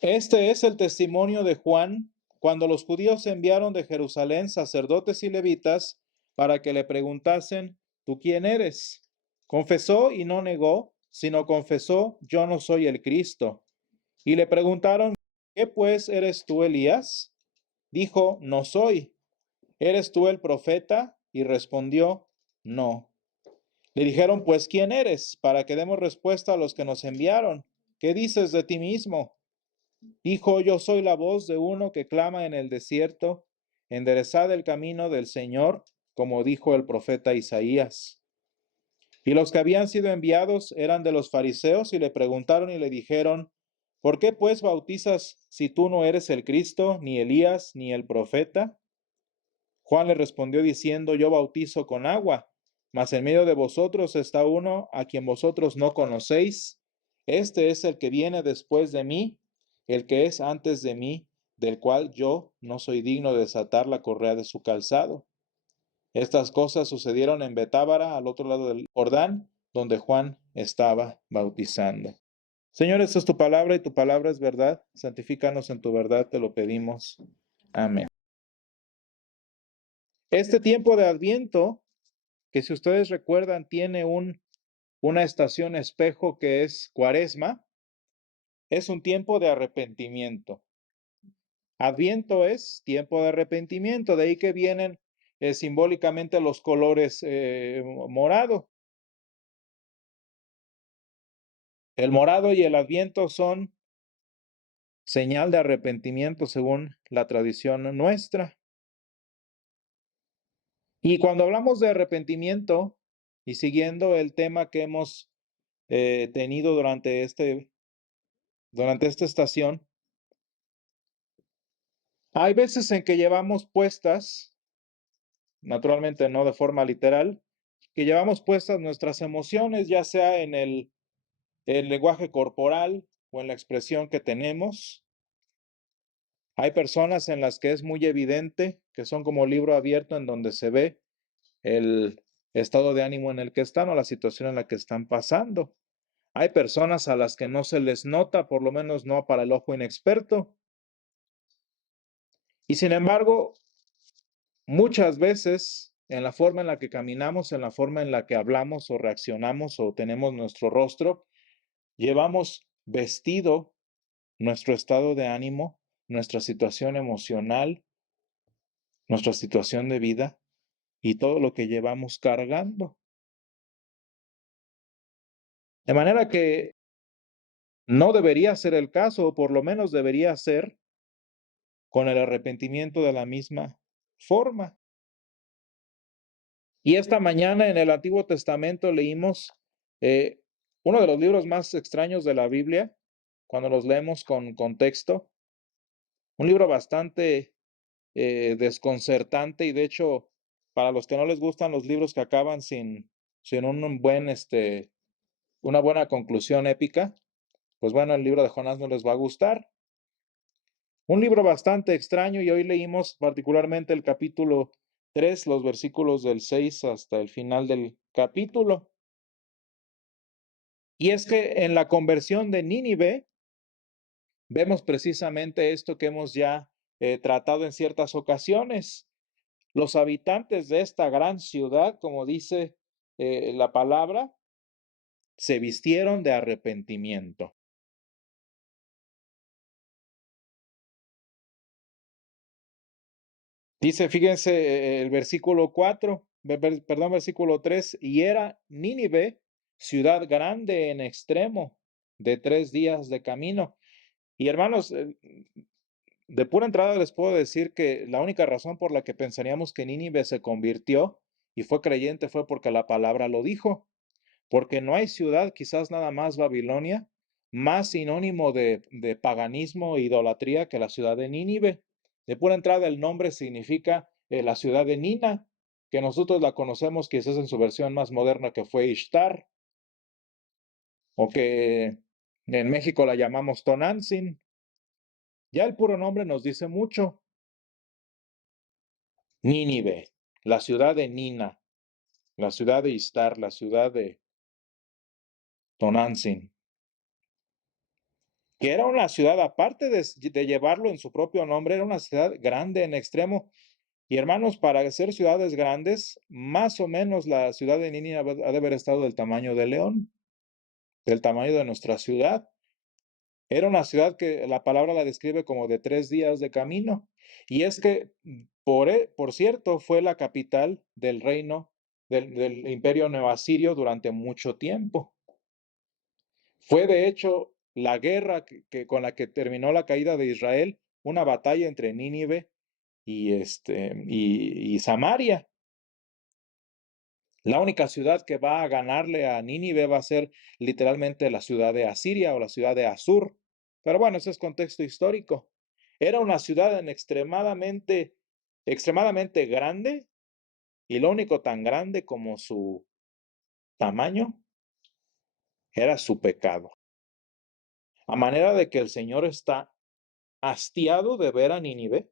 Este es el testimonio de Juan cuando los judíos enviaron de Jerusalén sacerdotes y levitas para que le preguntasen, ¿tú quién eres? Confesó y no negó, sino confesó, yo no soy el Cristo. Y le preguntaron, ¿qué pues eres tú, Elías? Dijo, no soy. ¿Eres tú el profeta? Y respondió, no. Le dijeron, pues, ¿quién eres? Para que demos respuesta a los que nos enviaron. ¿Qué dices de ti mismo? Dijo, yo soy la voz de uno que clama en el desierto, enderezad el camino del Señor, como dijo el profeta Isaías. Y los que habían sido enviados eran de los fariseos y le preguntaron y le dijeron, ¿por qué pues bautizas si tú no eres el Cristo, ni Elías, ni el profeta? Juan le respondió diciendo, yo bautizo con agua, mas en medio de vosotros está uno a quien vosotros no conocéis. Este es el que viene después de mí, el que es antes de mí, del cual yo no soy digno de desatar la correa de su calzado. Estas cosas sucedieron en Betábara, al otro lado del Jordán, donde Juan estaba bautizando. Señor, esta es tu palabra y tu palabra es verdad. Santifícanos en tu verdad, te lo pedimos. Amén. Este tiempo de Adviento, que si ustedes recuerdan, tiene una estación espejo que es Cuaresma, es un tiempo de arrepentimiento. Adviento es tiempo de arrepentimiento, de ahí que vienen simbólicamente los colores morado. El morado y el Adviento son señal de arrepentimiento según la tradición nuestra. Y cuando hablamos de arrepentimiento, y siguiendo el tema que hemos tenido durante esta estación, hay veces en que llevamos puestas, naturalmente no de forma literal, que llevamos puestas nuestras emociones, ya sea en el lenguaje corporal o en la expresión que tenemos. Hay personas en las que es muy evidente, que son como libro abierto en donde se ve el estado de ánimo en el que están o la situación en la que están pasando. Hay personas a las que no se les nota, por lo menos no para el ojo inexperto. Y sin embargo, muchas veces en la forma en la que caminamos, en la forma en la que hablamos o reaccionamos o tenemos nuestro rostro, llevamos vestido nuestro estado de ánimo, nuestra situación emocional, nuestra situación de vida y todo lo que llevamos cargando. De manera que no debería ser el caso, o por lo menos debería ser con el arrepentimiento de la misma forma. Y esta mañana en el Antiguo Testamento leímos uno de los libros más extraños de la Biblia, cuando los leemos con contexto, un libro bastante desconcertante y de hecho, para los que no les gustan los libros que acaban sin una buena conclusión épica, pues bueno, el libro de Jonás no les va a gustar. Un libro bastante extraño y hoy leímos particularmente el capítulo 3, los versículos del 6 hasta el final del capítulo. Y es que en la conversión de Nínive vemos precisamente esto que hemos ya tratado en ciertas ocasiones. Los habitantes de esta gran ciudad, como dice la palabra, se vistieron de arrepentimiento. Dice, fíjense el versículo 4, versículo 3, y era Nínive, ciudad grande en extremo, de 3 días de camino. Y hermanos, de pura entrada les puedo decir que la única razón por la que pensaríamos que Nínive se convirtió y fue creyente fue porque la palabra lo dijo. Porque no hay ciudad, quizás nada más Babilonia, más sinónimo de paganismo e idolatría que la ciudad de Nínive. De pura entrada el nombre significa la ciudad de Nina, que nosotros la conocemos quizás en su versión más moderna que fue Ishtar, o que en México la llamamos Tonantzin. Ya el puro nombre nos dice mucho. Nínive, la ciudad de Nina, la ciudad de Ishtar, la ciudad de Tonantzin. que era una ciudad, aparte de llevarlo en su propio nombre, era una ciudad grande en extremo. Y hermanos, para ser ciudades grandes, más o menos la ciudad de Nínive ha de haber estado del tamaño de León, del tamaño de nuestra ciudad. Era una ciudad que la palabra la describe como de 3 días de camino. Y es que, por cierto, fue la capital del reino del imperio neoasirio durante mucho tiempo. Fue de hecho la guerra con la que terminó la caída de Israel, una batalla entre Nínive y Samaria. La única ciudad que va a ganarle a Nínive va a ser literalmente la ciudad de Asiria o la ciudad de Asur. Pero bueno, ese es contexto histórico. Era una ciudad extremadamente grande, y lo único tan grande como su tamaño era su pecado. A manera de que el Señor está hastiado de ver a Nínive.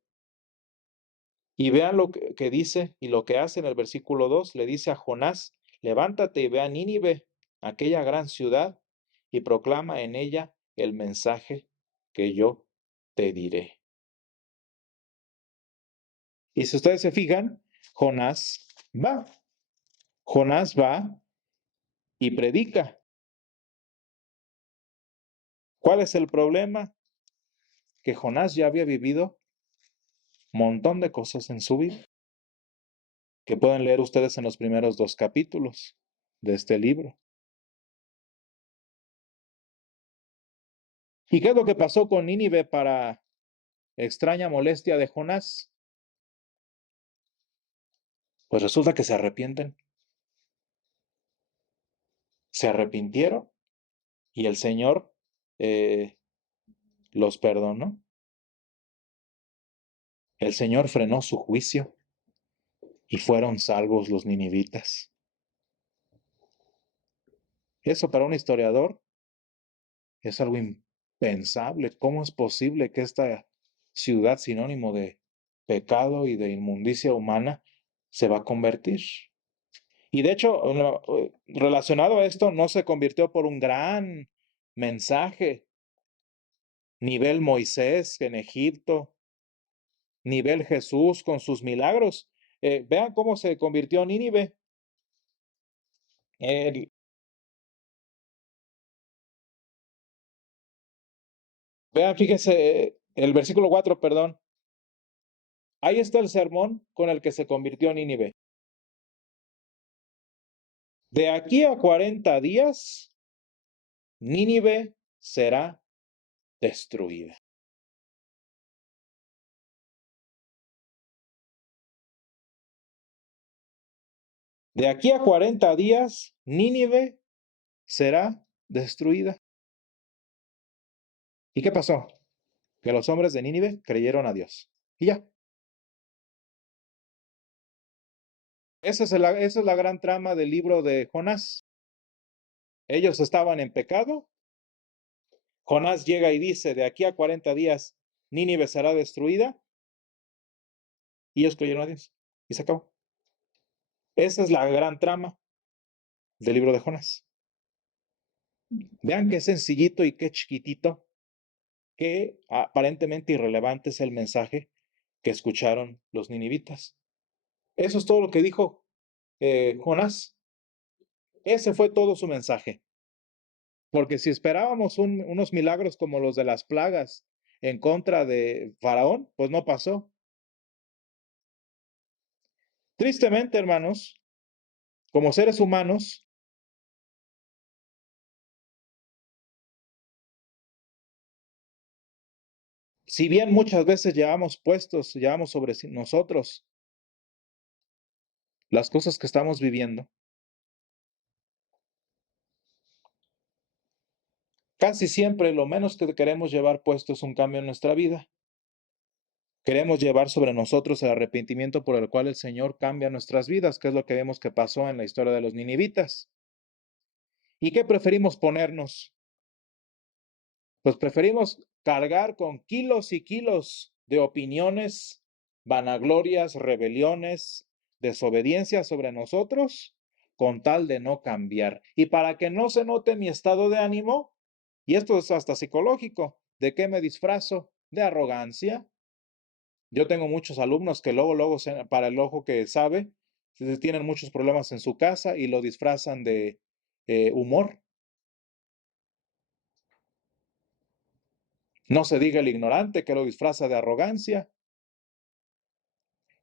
Y vean lo que dice y lo que hace en el versículo 2. Le dice a Jonás: levántate y ve a Nínive, aquella gran ciudad, y proclama en ella el mensaje que yo te diré. Y si ustedes se fijan, Jonás va. Jonás va y predica. ¿Cuál es el problema? Que Jonás ya había vivido un montón de cosas en su vida, que pueden leer ustedes en los primeros 2 capítulos de este libro. ¿Y qué es lo que pasó con Nínive para extraña molestia de Jonás? Pues resulta que se arrepienten. Se arrepintieron y el Señor los perdonó. El Señor frenó su juicio y fueron salvos los ninivitas. Eso para un historiador es algo impensable. ¿Cómo es posible que esta ciudad, sinónimo de pecado y de inmundicia humana, se va a convertir? Y de hecho, relacionado a esto, no se convirtió por un gran mensaje, nivel Moisés en Egipto, nivel Jesús con sus milagros. Vean cómo se convirtió Nínive. Vean, fíjense, el versículo 4, perdón. Ahí está el sermón con el que se convirtió Nínive. De aquí a 40 días, Nínive será destruida. De aquí a 40 días, Nínive será destruida. ¿Y qué pasó? Que los hombres de Nínive creyeron a Dios. Y ya. Esa es la gran trama del libro de Jonás. Ellos estaban en pecado. Jonás llega y dice: de aquí a 40 días, Nínive será destruida. Y ellos creyeron a Dios. Y se acabó. Esa es la gran trama del libro de Jonás. Vean qué sencillito y qué chiquitito, qué aparentemente irrelevante es el mensaje que escucharon los ninivitas. Eso es todo lo que dijo Jonás. Ese fue todo su mensaje. Porque si esperábamos unos milagros como los de las plagas en contra de Faraón, pues no pasó. Tristemente, hermanos, como seres humanos, si bien muchas veces llevamos sobre nosotros las cosas que estamos viviendo, casi siempre lo menos que queremos llevar puesto es un cambio en nuestra vida. Queremos llevar sobre nosotros el arrepentimiento por el cual el Señor cambia nuestras vidas, que es lo que vemos que pasó en la historia de los ninivitas. ¿Y qué preferimos ponernos? Pues preferimos cargar con kilos y kilos de opiniones, vanaglorias, rebeliones, desobediencia sobre nosotros, con tal de no cambiar. Y para que no se note mi estado de ánimo, Y esto es hasta psicológico. ¿De qué me disfrazo? De arrogancia. Yo tengo muchos alumnos que luego, para el ojo que sabe, tienen muchos problemas en su casa y lo disfrazan de humor. No se diga el ignorante que lo disfraza de arrogancia.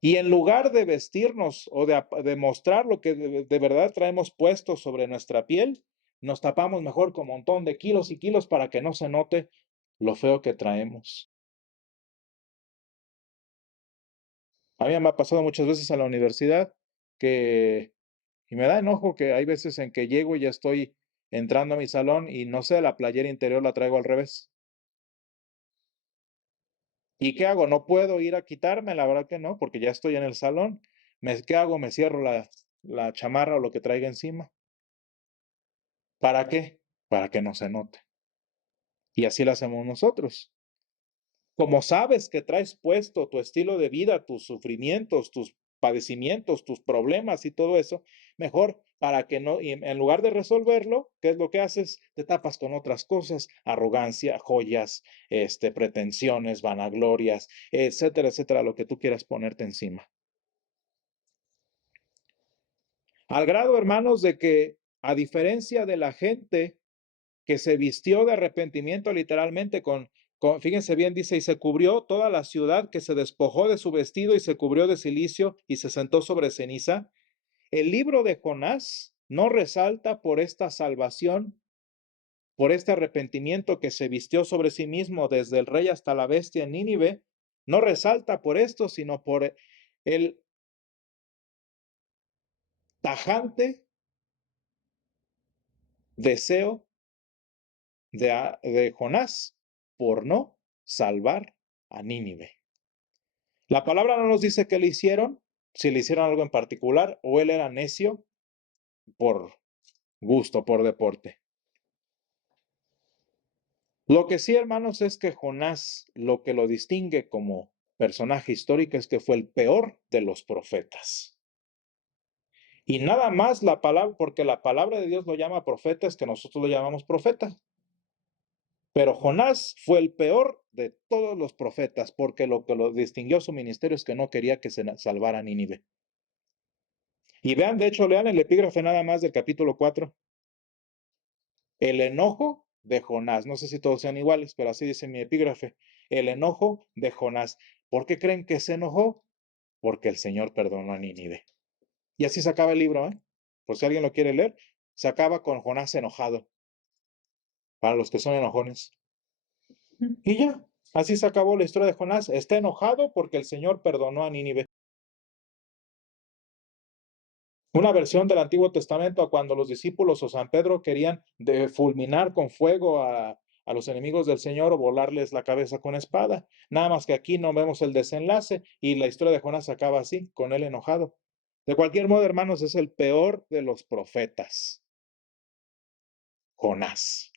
Y en lugar de vestirnos o de mostrar lo que de verdad traemos puesto sobre nuestra piel, nos tapamos mejor con un montón de kilos y kilos para que no se note lo feo que traemos. A mí me ha pasado muchas veces a la universidad y me da enojo que hay veces en que llego y ya estoy entrando a mi salón y no sé, la playera interior la traigo al revés. ¿Y qué hago? No puedo ir a quitarme, la verdad que no, porque ya estoy en el salón. ¿Qué hago? Me cierro la chamarra o lo que traiga encima. ¿Para qué? Para que no se note. Y así lo hacemos nosotros. Como sabes que traes puesto tu estilo de vida, tus sufrimientos, tus padecimientos, tus problemas y todo eso, mejor para que no, y en lugar de resolverlo, ¿qué es lo que haces? Te tapas con otras cosas, arrogancia, joyas, pretensiones, vanaglorias, etcétera, etcétera, lo que tú quieras ponerte encima. Al grado, hermanos, de que a diferencia de la gente que se vistió de arrepentimiento literalmente fíjense bien, dice, y se cubrió toda la ciudad, que se despojó de su vestido y se cubrió de cilicio y se sentó sobre ceniza. El libro de Jonás no resalta por esta salvación, por este arrepentimiento que se vistió sobre sí mismo desde el rey hasta la bestia en Nínive, no resalta por esto, sino por el tajante deseo de Jonás por no salvar a Nínive. La palabra no nos dice qué le hicieron, si le hicieron algo en particular o él era necio por gusto, por deporte. Lo que sí, hermanos, es que Jonás, lo que lo distingue como personaje histórico es que fue el peor de los profetas. Y nada más la palabra, porque la palabra de Dios lo llama profeta, es que nosotros lo llamamos profeta. Pero Jonás fue el peor de todos los profetas, porque lo que lo distinguió su ministerio es que no quería que se salvara Nínive. Y vean, de hecho, lean el epígrafe nada más del capítulo 4. El enojo de Jonás. No sé si todos sean iguales, pero así dice mi epígrafe. El enojo de Jonás. ¿Por qué creen que se enojó? Porque el Señor perdonó a Nínive. Y así se acaba el libro, ¿eh? Por si alguien lo quiere leer, se acaba con Jonás enojado. Para los que son enojones. Y ya, así se acabó la historia de Jonás. Está enojado porque el Señor perdonó a Nínive. Una versión del Antiguo Testamento a cuando los discípulos o San Pedro querían fulminar con fuego a los enemigos del Señor o volarles la cabeza con espada. Nada más que aquí no vemos el desenlace y la historia de Jonás acaba así, con él enojado. De cualquier modo, hermanos, es el peor de los profetas. Jonás.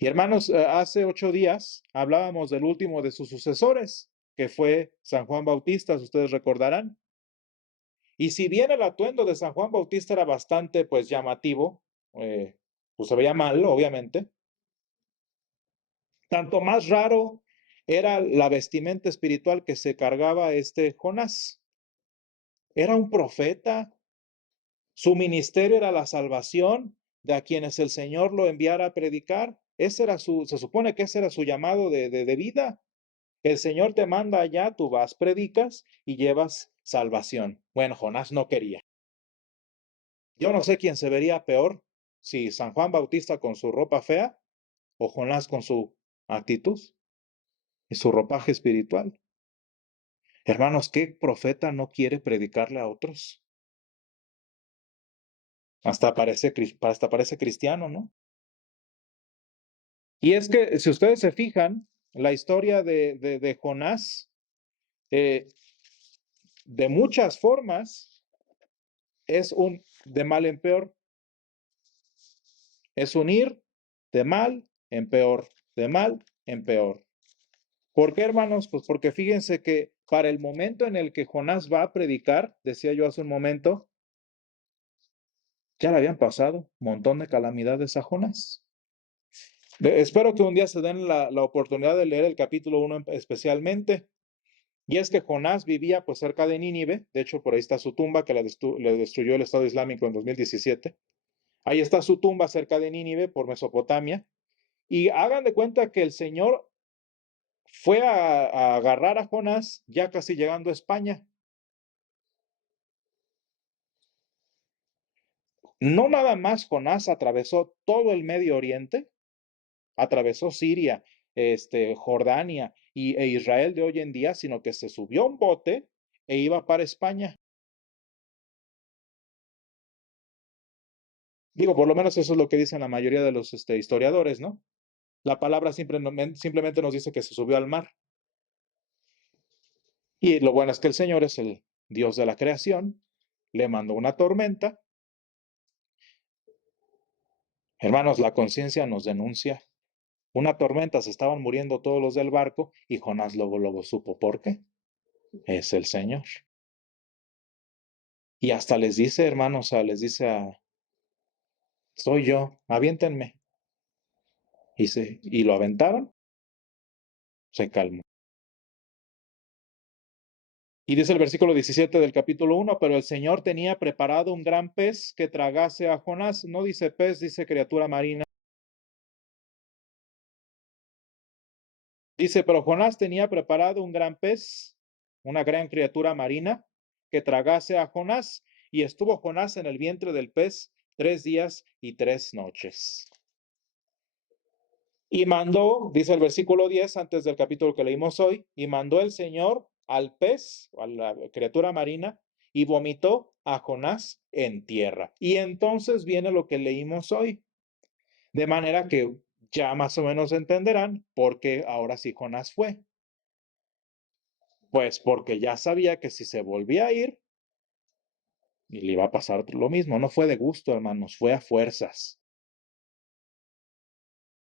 Y hermanos, hace 8 días hablábamos del último de sus sucesores, que fue San Juan Bautista, ustedes recordarán. Y si bien el atuendo de San Juan Bautista era bastante, pues, llamativo, pues se veía mal, obviamente, tanto más raro era la vestimenta espiritual que se cargaba Jonás. Era un profeta, su ministerio era la salvación de a quienes el Señor lo enviara a predicar. Se supone que ese era su llamado de vida. El Señor te manda allá, tú vas, predicas y llevas salvación. Bueno, Jonás no quería. Yo no sé quién se vería peor, si San Juan Bautista con su ropa fea o Jonás con su actitud y su ropaje espiritual. Hermanos, ¿qué profeta no quiere predicarle a otros? Hasta parece cristiano, ¿no? Y es que, si ustedes se fijan, la historia de Jonás, de muchas formas, es de mal en peor. Es un ir de mal en peor, de mal en peor. ¿Por qué, hermanos? Pues porque fíjense que para el momento en el que Jonás va a predicar, decía yo hace un momento, Ya le habían pasado un montón de calamidades a Jonás. Espero que un día se den la oportunidad de leer el capítulo 1 especialmente. Y es que Jonás vivía pues cerca de Nínive. De hecho, por ahí está su tumba que le destruyó el Estado Islámico en 2017. Ahí está su tumba cerca de Nínive, por Mesopotamia. Y hagan de cuenta que el Señor fue a agarrar a Jonás ya casi llegando a España. No nada más Jonás atravesó todo el Medio Oriente, atravesó Siria, Jordania e Israel de hoy en día, sino que se subió a un bote e iba para España. Digo, por lo menos eso es lo que dicen la mayoría de los historiadores, ¿no? La palabra simplemente nos dice que se subió al mar. Y lo bueno es que el Señor es el Dios de la creación, le mandó una tormenta. Hermanos, la conciencia nos denuncia. Una tormenta, se estaban muriendo todos los del barco y Jonás luego supo por qué. Es el Señor. Y hasta les dice, hermanos, les dice soy yo, aviéntenme. Y lo aventaron, se calmó. Y dice el versículo 17 del capítulo 1, pero el Señor tenía preparado un gran pez que tragase a Jonás. No dice pez, dice criatura marina. Dice, pero Jonás tenía preparado un gran pez, una gran criatura marina, que tragase a Jonás. Y estuvo Jonás en el vientre del pez 3 días y 3 noches. Y mandó, dice el versículo 10, antes del capítulo que leímos hoy, y mandó el Señor al pez, a la criatura marina, y vomitó a Jonás en tierra. Y entonces viene lo que leímos hoy. De manera que ya más o menos entenderán por qué ahora sí Jonás fue. Pues porque ya sabía que si se volvía a ir, y le iba a pasar lo mismo. No fue de gusto, hermanos, fue a fuerzas.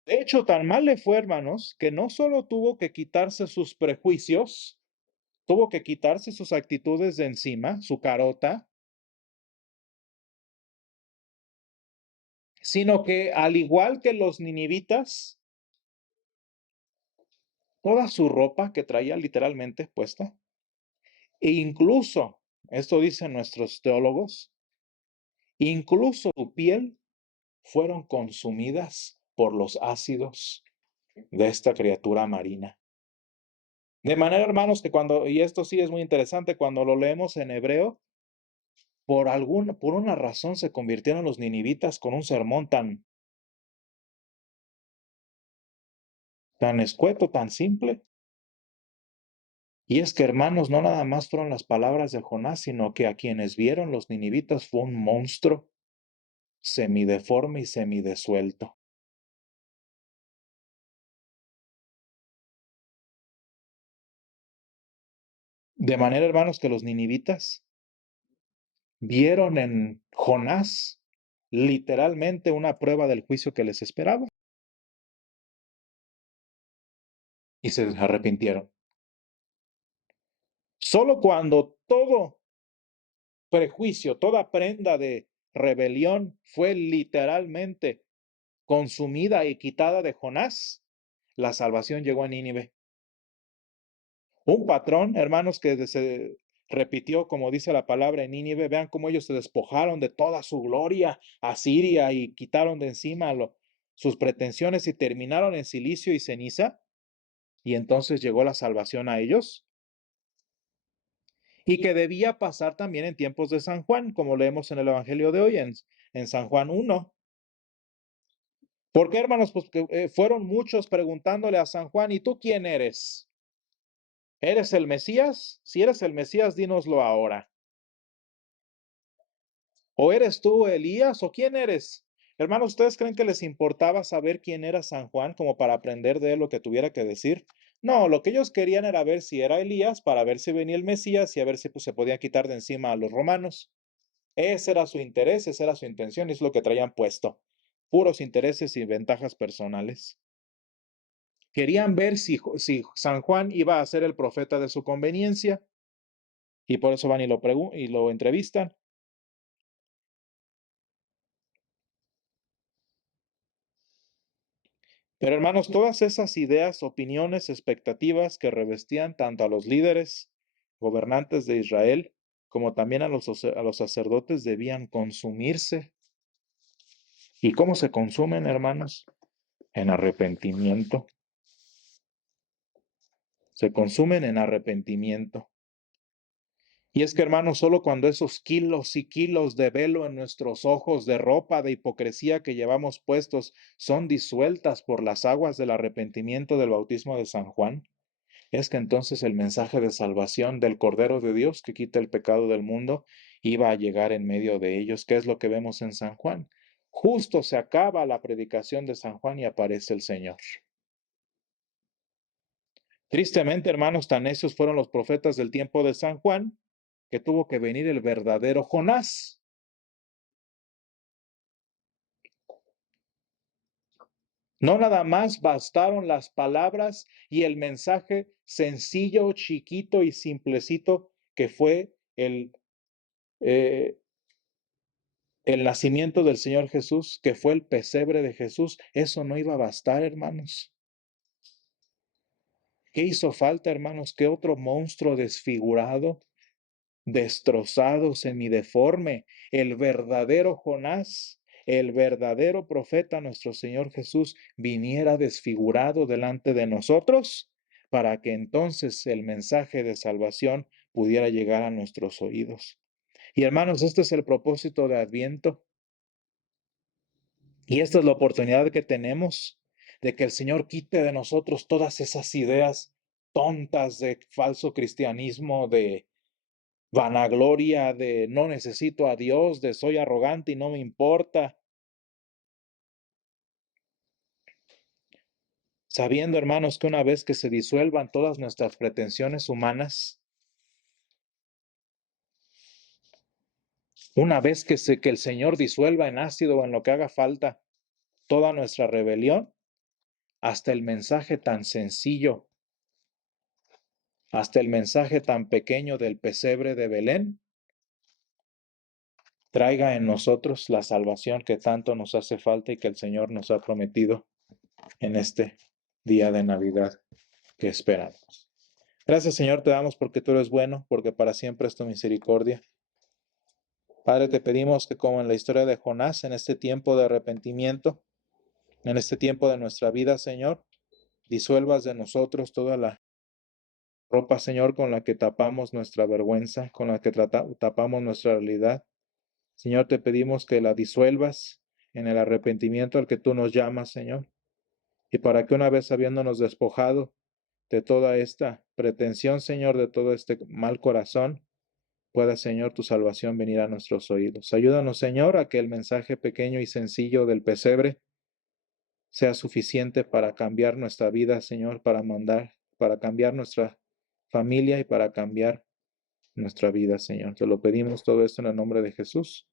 De hecho, tan mal le fue, hermanos, que no solo tuvo que quitarse sus prejuicios, tuvo que quitarse sus actitudes de encima, su carota, sino que al igual que los ninivitas, toda su ropa que traía literalmente puesta, e incluso, esto dicen nuestros teólogos, incluso su piel fueron consumidas por los ácidos de esta criatura marina. De manera, hermanos, que y esto sí es muy interesante, cuando lo leemos en hebreo, por una razón se convirtieron los ninivitas con un sermón tan escueto, tan simple. Y es que, hermanos, no nada más fueron las palabras de Jonás, sino que a quienes vieron los ninivitas fue un monstruo semideforme y semidesuelto. De manera, hermanos, que los ninivitas vieron en Jonás literalmente una prueba del juicio que les esperaba. Y se arrepintieron. Solo cuando todo prejuicio, toda prenda de rebelión fue literalmente consumida y quitada de Jonás, la salvación llegó a Nínive. Un patrón, hermanos, que se repitió, como dice la palabra en Nínive. Vean cómo ellos se despojaron de toda su gloria a Siria y quitaron de encima sus pretensiones y terminaron en silicio y ceniza. Y entonces llegó la salvación a ellos. Y que debía pasar también en tiempos de San Juan, como leemos en el Evangelio de hoy, en San Juan 1. ¿Por qué, hermanos? Pues fueron muchos preguntándole a San Juan, ¿y tú quién eres? ¿Eres el Mesías? Si eres el Mesías, dínoslo ahora. ¿O eres tú Elías? ¿O quién eres? Hermanos, ¿ustedes creen que les importaba saber quién era San Juan como para aprender de él lo que tuviera que decir? No, lo que ellos querían era ver si era Elías, para ver si venía el Mesías y a ver si pues, se podían quitar de encima a los romanos. Ese era su interés, esa era su intención y es lo que traían puesto. Puros intereses y ventajas personales. Querían ver si San Juan iba a ser el profeta de su conveniencia y por eso van y lo entrevistan. Pero hermanos, todas esas ideas, opiniones, expectativas que revestían tanto a los líderes, gobernantes de Israel, como también a los sacerdotes debían consumirse. ¿Y cómo se consumen, hermanos? En arrepentimiento. Se consumen en arrepentimiento. Y es que, hermanos, solo cuando esos kilos y kilos de velo en nuestros ojos, de ropa, de hipocresía que llevamos puestos, son disueltas por las aguas del arrepentimiento del bautismo de San Juan, es que entonces el mensaje de salvación del Cordero de Dios que quita el pecado del mundo iba a llegar en medio de ellos. ¿Qué es lo que vemos en San Juan? Justo se acaba la predicación de San Juan y aparece el Señor. Tristemente, hermanos, tan necios fueron los profetas del tiempo de San Juan, que tuvo que venir el verdadero Jonás. No nada más bastaron las palabras y el mensaje sencillo, chiquito y simplecito que fue el nacimiento del Señor Jesús, que fue el pesebre de Jesús. Eso no iba a bastar, hermanos. ¿Qué hizo falta, hermanos? ¿Qué otro monstruo desfigurado, destrozado, semideforme? El verdadero Jonás, el verdadero profeta, nuestro Señor Jesús, viniera desfigurado delante de nosotros para que entonces el mensaje de salvación pudiera llegar a nuestros oídos. Y hermanos, este es el propósito de Adviento. Y esta es la oportunidad que tenemos de que el Señor quite de nosotros todas esas ideas tontas de falso cristianismo, de vanagloria, de no necesito a Dios, de soy arrogante y no me importa. Sabiendo, hermanos, que una vez que se disuelvan todas nuestras pretensiones humanas, una vez que el Señor disuelva en ácido o en lo que haga falta toda nuestra rebelión, hasta el mensaje tan sencillo, hasta el mensaje tan pequeño del pesebre de Belén, traiga en nosotros la salvación que tanto nos hace falta y que el Señor nos ha prometido en este día de Navidad que esperamos. Gracias, Señor, te damos porque tú eres bueno, porque para siempre es tu misericordia. Padre, te pedimos que como en la historia de Jonás, en este tiempo de arrepentimiento, en este tiempo de nuestra vida, Señor, disuelvas de nosotros toda la ropa, Señor, con la que tapamos nuestra vergüenza, con la que tapamos nuestra realidad. Señor, te pedimos que la disuelvas en el arrepentimiento al que tú nos llamas, Señor, y para que una vez habiéndonos despojado de toda esta pretensión, Señor, de todo este mal corazón, pueda, Señor, tu salvación venir a nuestros oídos. Ayúdanos, Señor, a que el mensaje pequeño y sencillo del pesebre sea suficiente para cambiar nuestra vida, Señor, para cambiar nuestra familia y para cambiar nuestra vida, Señor. Te lo pedimos todo esto en el nombre de Jesús.